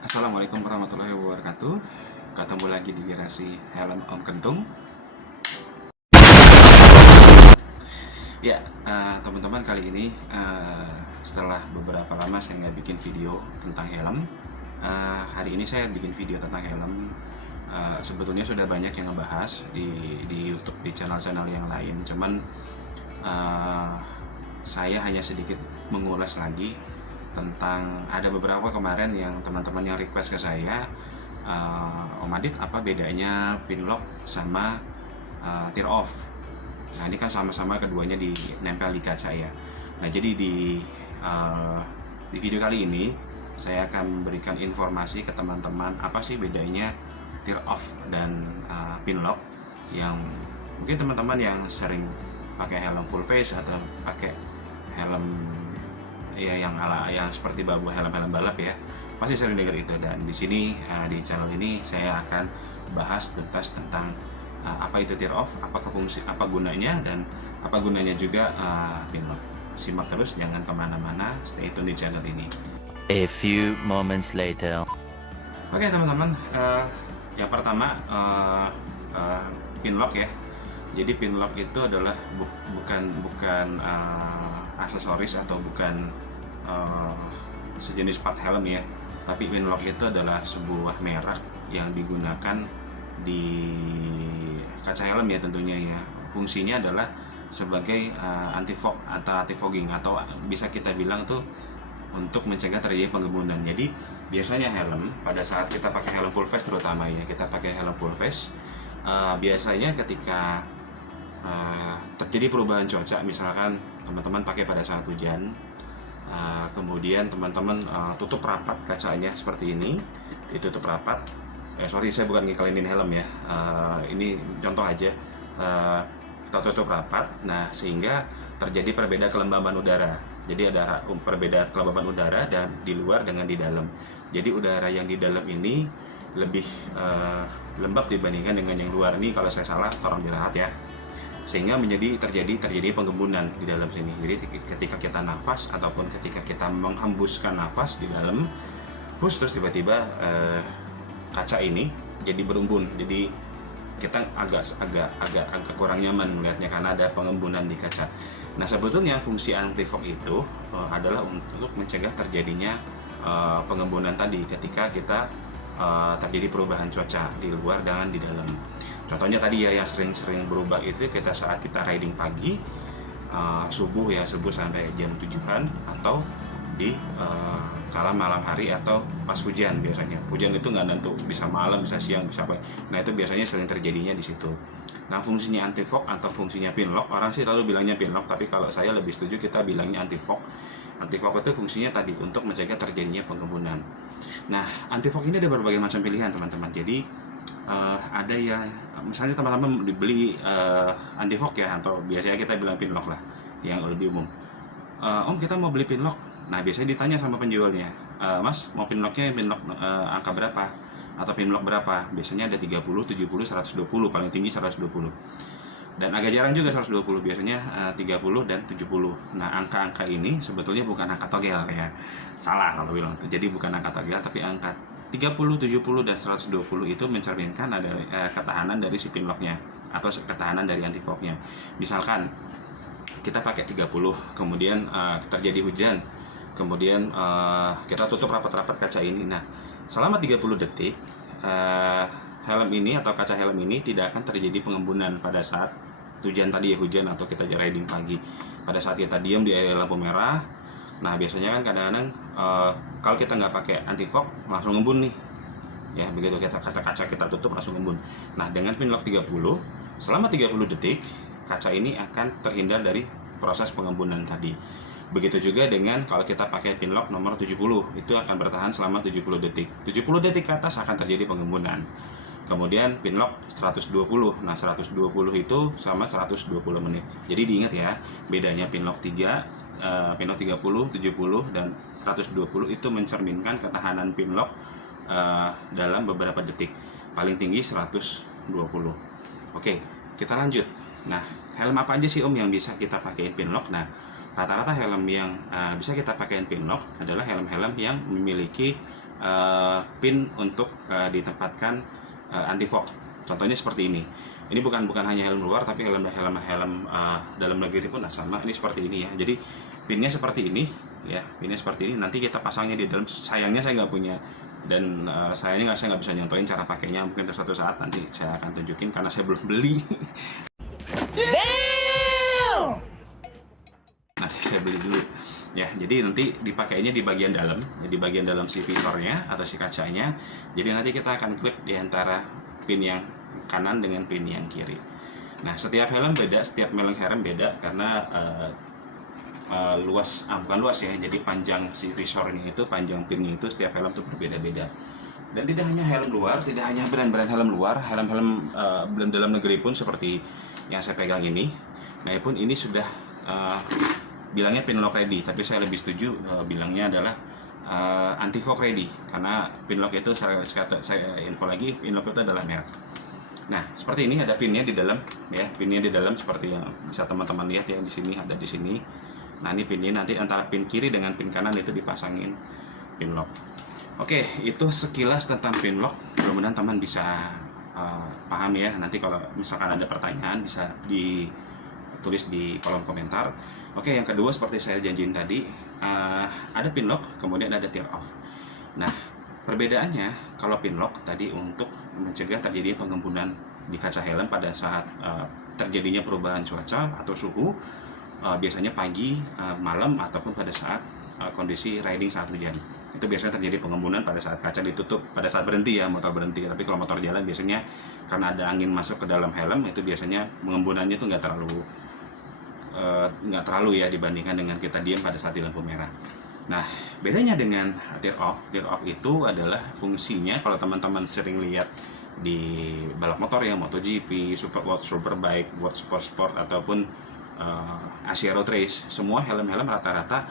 Assalamualaikum warahmatullahi wabarakatuh. Ketemu lagi di Garasi Helm Om Kentung. Ya, teman-teman, kali ini setelah beberapa lama saya nggak bikin video tentang helm, hari ini saya bikin video tentang helm. Sebetulnya sudah banyak yang ngebahas di YouTube, di channel-channel yang lain. Cuman saya hanya sedikit mengulas lagi tentang ada beberapa kemarin yang teman-teman yang request ke saya, Om Adit, apa bedanya pinlock sama tear off. Nah, ini kan sama-sama keduanya nempel di kaca ya. Nah, jadi di video kali ini saya akan memberikan informasi ke teman-teman apa sih bedanya tear off dan pinlock, yang mungkin teman-teman yang sering pakai helm full face atau pakai helm ya yang seperti babu helm-helm balap ya, pasti sering dengar itu. Dan di sini di channel ini saya akan bahas tuntas tentang apa itu tear off, apa gunanya, dan apa gunanya juga pinlock. Simak terus, jangan kemana-mana, stay tune di channel ini. A few moments later. Oke teman-teman, yang pertama pinlock ya. Jadi pinlock itu adalah bukan aksesoris atau bukan sejenis part helm ya, tapi pinlock itu adalah sebuah merek yang digunakan di kaca helm ya tentunya ya. Fungsinya adalah sebagai anti fog atau anti fogging, atau bisa kita bilang tuh untuk mencegah terjadi penggemunan. Jadi biasanya helm pada saat kita pakai helm full face, terutama ya kita pakai helm full face, biasanya ketika terjadi perubahan cuaca, misalkan teman-teman pakai pada saat hujan, kemudian teman-teman tutup rapat kacanya seperti ini, ditutup rapat. Sorry, saya bukan ngiklinin helm ya, ini contoh aja. Kita tutup rapat, nah sehingga terjadi perbedaan kelembaban udara. Jadi ada perbedaan kelembaban udara dan di luar dengan di dalam. Jadi udara yang di dalam ini lebih lembab dibandingkan dengan yang luar. Ini kalau saya salah tolong dilihat ya. Sehingga terjadi penggemunan di dalam sini. Jadi ketika kita nafas ataupun ketika kita menghembuskan nafas di dalam, terus tiba-tiba kaca ini jadi berumbun. Jadi kita agak kurang nyaman melihatnya karena ada pengembunan di kaca. Nah, sebetulnya fungsi anti fog itu adalah untuk mencegah terjadinya pengembunan tadi ketika kita terjadi perubahan cuaca di luar dengan di dalam. Contohnya tadi ya yang sering berubah itu kita saat kita riding pagi, subuh sampai jam 7-an, atau di kala malam hari atau pas hujan. Biasanya hujan itu nggak nentu, bisa malam, bisa siang, bisa apa. Nah, itu biasanya sering terjadinya di situ. Nah, fungsinya anti fog atau fungsinya pinlock, orang sih selalu bilangnya pinlock, tapi kalau saya lebih setuju kita bilangnya anti fog. Anti fog itu fungsinya tadi untuk mencegah terjadinya pengembunan. Nah, anti fog ini ada berbagai macam pilihan teman-teman. Jadi ada yang misalnya teman-teman dibeli anti fog ya, atau biasanya kita bilang pinlock lah yang lebih umum. Om, kita mau beli pinlock. Nah, biasanya ditanya sama penjualnya, Mas, mau pinlocknya angka berapa atau pinlock berapa? Biasanya ada 30, 70, 120, paling tinggi 120. Dan agak jarang juga 120, biasanya 30 dan 70. Nah, angka-angka ini sebetulnya bukan angka togel ya. Salah kalau bilang. Jadi bukan angka togel, tapi angka 30, 70, dan 120 itu mencerminkan ada ketahanan dari si pinlocknya atau ketahanan dari anti fognya. Misalkan kita pakai 30, kemudian terjadi hujan, kemudian kita tutup rapat-rapat kaca ini. Nah, selama 30 detik helm ini atau kaca helm ini tidak akan terjadi pengembunan pada saat hujan tadi ya, hujan atau kita riding pagi. Pada saat kita diam di lampu merah, nah biasanya kan kadang-kadang kalau kita nggak pakai anti fog langsung ngembun nih ya, begitu kaca kita tutup langsung ngembun. Nah, dengan pinlock 30, selama 30 detik kaca ini akan terhindar dari proses pengembunan tadi. Begitu juga dengan kalau kita pakai pinlock nomor 70, itu akan bertahan selama 70 detik. 70 detik ke atas akan terjadi pengembunan. Kemudian pinlock 120. Nah, 120 itu sama 120 menit. Jadi diingat ya, bedanya pinlock 30, 70, dan 120 itu mencerminkan ketahanan pinlock dalam beberapa detik. Paling tinggi 120. Oke, kita lanjut. Nah, helm apa aja sih Om yang bisa kita pakai pinlock? Nah, rata-rata helm yang bisa kita pakai pinlock adalah helm-helm yang memiliki pin untuk ditempatkan anti fog. Contohnya seperti ini. Ini bukan hanya helm luar, tapi helm dalam negeri pun sama. Ini seperti ini ya. Jadi pinnya seperti ini ya, pinnya seperti ini. Nanti kita pasangnya di dalam. Sayangnya saya nggak punya, dan sayangnya saya nggak bisa nyontohin cara pakainya. Mungkin suatu saat nanti saya akan tunjukin karena saya belum beli. Nanti saya beli dulu ya. Jadi nanti dipakainya di bagian dalam, di bagian dalam si visornya atau si kacanya. Jadi nanti kita akan klip di antara pin yang kanan dengan pin yang kiri. Nah, setiap helm beda, setiap helm beda karena bukan luas ya. Jadi panjang si visornya itu, panjang pinnya itu setiap helm itu berbeda-beda. Dan tidak hanya helm luar, tidak hanya brand-brand helm luar, helm-helm brand dalam negeri pun seperti yang saya pegang ini. Nah, pun ini sudah bilangnya pin lock ready, tapi saya lebih setuju bilangnya adalah anti fog ready, karena pin lock itu saya info lagi, pin lock itu adalah merek. Nah, seperti ini ada pinnya di dalam ya, pinnya di dalam seperti yang bisa teman-teman lihat ya, di sini ada di sini. Nah, ini pinnya, nanti antara pin kiri dengan pin kanan itu dipasangin pin lock. Oke, itu sekilas tentang pin lock. Mudah-mudahan teman bisa paham ya. Nanti kalau misalkan ada pertanyaan bisa ditulis di kolom komentar. Oke, yang kedua seperti saya janjiin tadi, ada pin lock, kemudian ada tear off. Nah, perbedaannya kalau pin lock tadi untuk mencegah terjadi pengembunan di kaca helm pada saat terjadinya perubahan cuaca atau suhu, biasanya pagi, malam, ataupun pada saat kondisi riding saat hujan. Itu biasanya terjadi pengembunan pada saat kaca ditutup, pada saat berhenti ya, motor berhenti. Tapi kalau motor jalan biasanya karena ada angin masuk ke dalam helm, itu biasanya pengembunannya itu nggak terlalu ya dibandingkan dengan kita diam pada saat di lampu merah. Nah, bedanya dengan tear off itu adalah fungsinya kalau teman-teman sering lihat di balap motor ya, MotoGP, Superbike, World Sport ataupun Asia Road Race, semua helm-helm rata-rata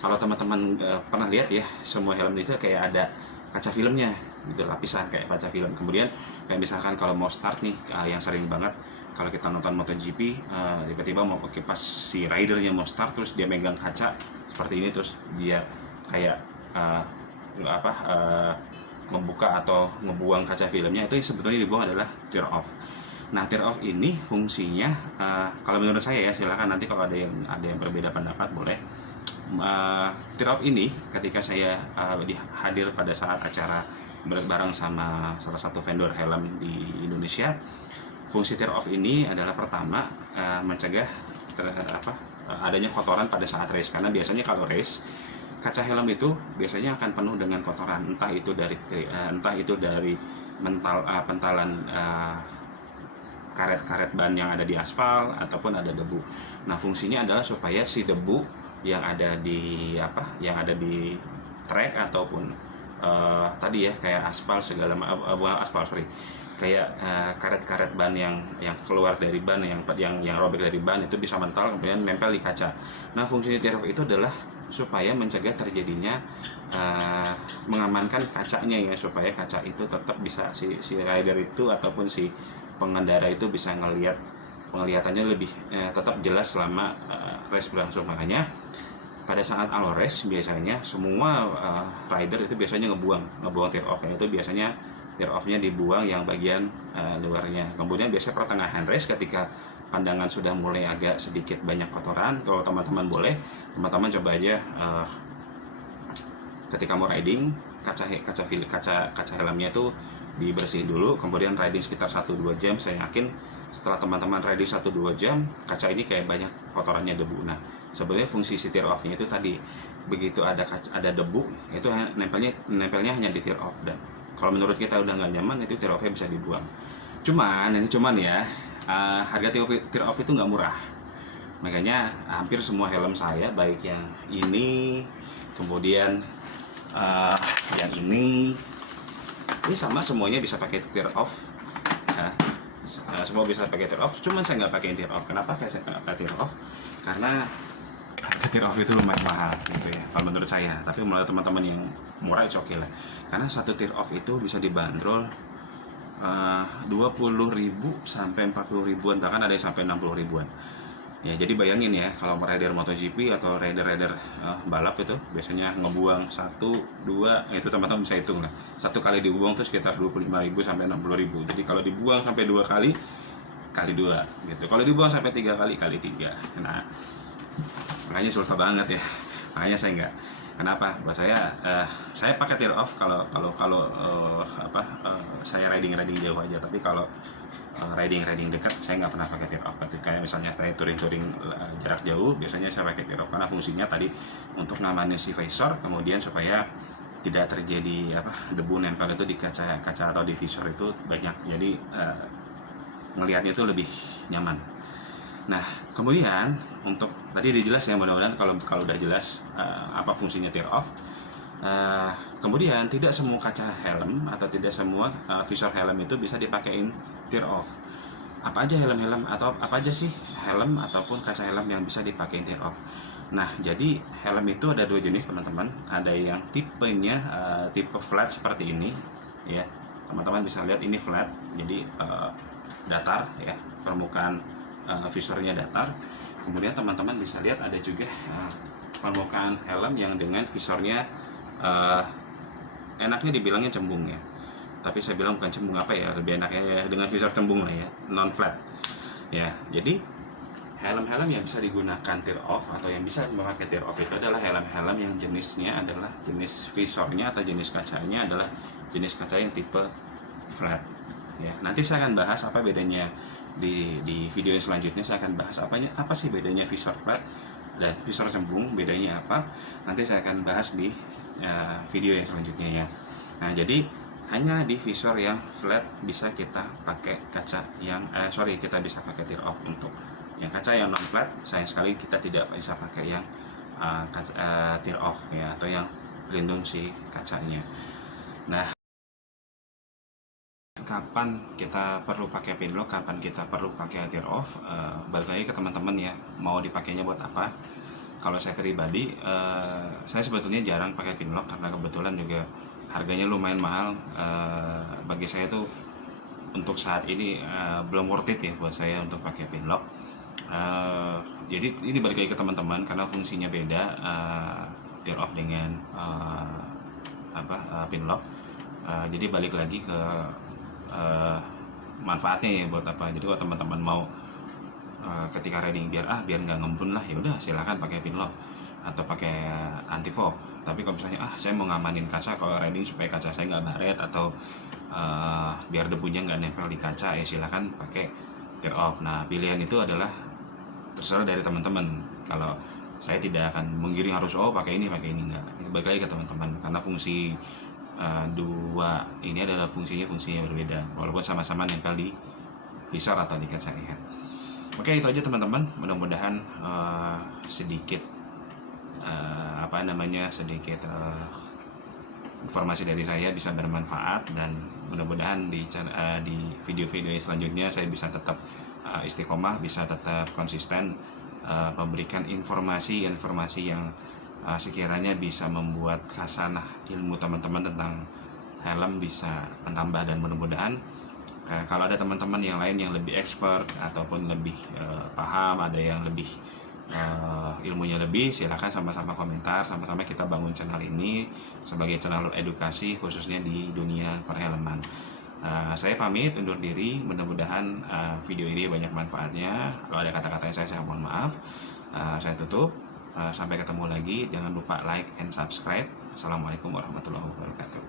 kalau teman-teman pernah lihat ya, semua helm itu kayak ada kaca filmnya gitu, lapisan kayak kaca film. Kemudian kayak misalkan kalau mau start nih, yang sering banget kalau kita nonton MotoGP, tiba-tiba mau pakai pas si ridernya mau start terus dia megang kaca seperti ini, terus dia kayak membuka atau ngebuang kaca filmnya, itu sebetulnya dibuang adalah tear off. Nah, tear off ini fungsinya kalau menurut saya ya, silakan nanti kalau ada yang berbeda pendapat boleh. Tear off ini ketika saya hadir pada saat acara bareng sama salah satu vendor helm di Indonesia, fungsi tear off ini adalah pertama mencegah adanya kotoran pada saat race, karena biasanya kalau race kaca helm itu biasanya akan penuh dengan kotoran, entah itu dari pentalan karet-karet ban yang ada di aspal ataupun ada debu. Nah, fungsinya adalah supaya si debu yang ada di trek ataupun tadi ya kayak aspal kayak karet-karet ban yang keluar dari ban, yang robek dari ban itu bisa mental kemudian nempel di kaca. Nah, fungsi tear off itu adalah supaya mencegah terjadinya mengamankan kacanya ya, supaya kaca itu tetap bisa si rider itu ataupun si pengendara itu bisa penglihatannya lebih tetap jelas selama race berlangsung. Makanya pada saat alo race biasanya semua rider itu biasanya ngebuang tear off, itu biasanya tear off-nya dibuang yang bagian luarnya. Kemudian biasanya pertengahan race ketika pandangan sudah mulai agak sedikit banyak kotoran, kalau teman-teman boleh, teman-teman coba aja ketika mau riding kaca helmnya itu dibersihin dulu, kemudian riding sekitar 1-2 jam. Saya yakin setelah teman-teman riding 1-2 jam, kaca ini kayak banyak kotorannya, debu. Nah, sebenarnya fungsi si tear off-nya itu tadi, begitu ada debu itu nempelnya hanya di tear off, dan kalau menurut kita udah nggak nyaman itu tear off-nya bisa dibuang. Cuman ya harga tear off itu nggak murah, makanya hampir semua helm saya, baik yang ini kemudian yang ini sama, semuanya bisa pakai tear off. Semua bisa pakai tear off, cuman saya nggak pakai tear off. Kenapa saya nggak pakai tear off? Karena tear off itu lumayan mahal gitu ya kalau menurut saya, tapi menurut teman-teman yang murah itu oke lah, karena satu tear off itu bisa dibanderol 20.000 sampai 40.000-an, bahkan ada yang sampai 60.000-an. Ya, jadi bayangin ya, kalau rider MotoGP atau rider-rider balap itu biasanya ngebuang 1, 2, itu teman-teman bisa hitung lah. Satu kali dibuang tuh sekitar 25.000 sampai 60.000. Jadi kalau dibuang sampai 2 kali, kali 2 gitu. Kalau dibuang sampai 3 kali, kali 3. Nah, makanya susah banget ya. Makanya saya enggak. Kenapa? Buat saya pakai tear off kalau saya riding jauh aja. Tapi kalau riding dekat saya nggak pernah pakai tear off. Kayak misalnya saya touring jarak jauh, biasanya saya pakai tear off karena fungsinya tadi untuk ngamanin si visor, kemudian supaya tidak terjadi debu nempel itu di kaca atau di visor itu banyak, jadi ngelihatnya itu lebih nyaman. Nah, kemudian untuk tadi dijelas ya, mudah-mudahan kalau udah jelas apa fungsinya tear off. Kemudian tidak semua kaca helm atau tidak semua visor helm itu bisa dipakein tear off. Apa aja helm atau apa aja sih helm ataupun kaca helm yang bisa dipakein tear off? Nah, jadi helm itu ada 2 jenis teman-teman. Ada yang tipenya tipe flat seperti ini ya. Teman-teman bisa lihat ini flat, jadi datar ya, permukaan visornya datar. Kemudian teman-teman bisa lihat ada juga permukaan helm yang dengan visornya enaknya dibilangnya cembung ya, tapi saya bilang bukan cembung, lebih enaknya ya dengan visor cembung lah ya, non flat ya. Jadi helm-helm yang bisa digunakan tear off atau yang bisa memakai tear off itu adalah helm-helm yang jenisnya adalah jenis visornya atau jenis kacanya adalah jenis kaca yang tipe flat ya. Nanti saya akan bahas apa bedanya di video yang selanjutnya. Saya akan bahas apa sih bedanya visor flat dan visor cembung, bedanya apa, nanti saya akan bahas di video yang selanjutnya ya. Nah, jadi hanya di visor yang flat bisa kita pakai kaca yang kita bisa pakai tear off. Untuk yang kaca yang non flat sayang sekali kita tidak bisa pakai yang tear off ya, atau yang pelindung si kacanya. Nah, kapan kita perlu pakai pin lock, kapan kita perlu pakai tear off, balik lagi ke teman-teman ya, mau dipakainya buat apa. Kalau saya pribadi, saya sebetulnya jarang pakai pin lock karena kebetulan juga harganya lumayan mahal. Bagi saya tuh untuk saat ini belum worth it ya buat saya untuk pakai pin lock. Jadi ini balik lagi ke teman-teman karena fungsinya beda, tear off dengan pin lock. Jadi balik lagi ke manfaatnya ya buat apa. Jadi kalau teman-teman mau ketika riding biar nggak ngembun lah, ya udah silakan pakai pin lock atau pakai anti fog. Tapi kalau misalnya saya mau ngamanin kaca kalau riding supaya kaca saya nggak baret atau biar debunya nggak nempel di kaca, ya silakan pakai tear off. Nah, pilihan itu adalah terserah dari teman-teman. Kalau saya tidak akan menggiring harus pakai ini enggak. Ini balik lagi ke teman-teman karena fungsi dua ini adalah fungsinya berbeda walaupun sama-sama nempel di visor atau di kaca ya. Oke, itu aja teman-teman. Mudah-mudahan sedikit informasi dari saya bisa bermanfaat, dan mudah-mudahan di video-video selanjutnya saya bisa tetap istiqomah, bisa tetap konsisten memberikan informasi yang sekiranya bisa membuat khasanah ilmu teman-teman tentang helm bisa menambah. Dan mudah-mudahan kalau ada teman-teman yang lain yang lebih expert ataupun lebih paham, ada yang lebih ilmunya lebih, silakan sama-sama komentar, sama-sama kita bangun channel ini sebagai channel edukasi khususnya di dunia perfilman. Saya pamit undur diri, mudah-mudahan video ini banyak manfaatnya. Kalau ada kata-kata yang saya mohon maaf. Saya tutup. Sampai ketemu lagi, jangan lupa like and subscribe. Assalamualaikum warahmatullahi wabarakatuh.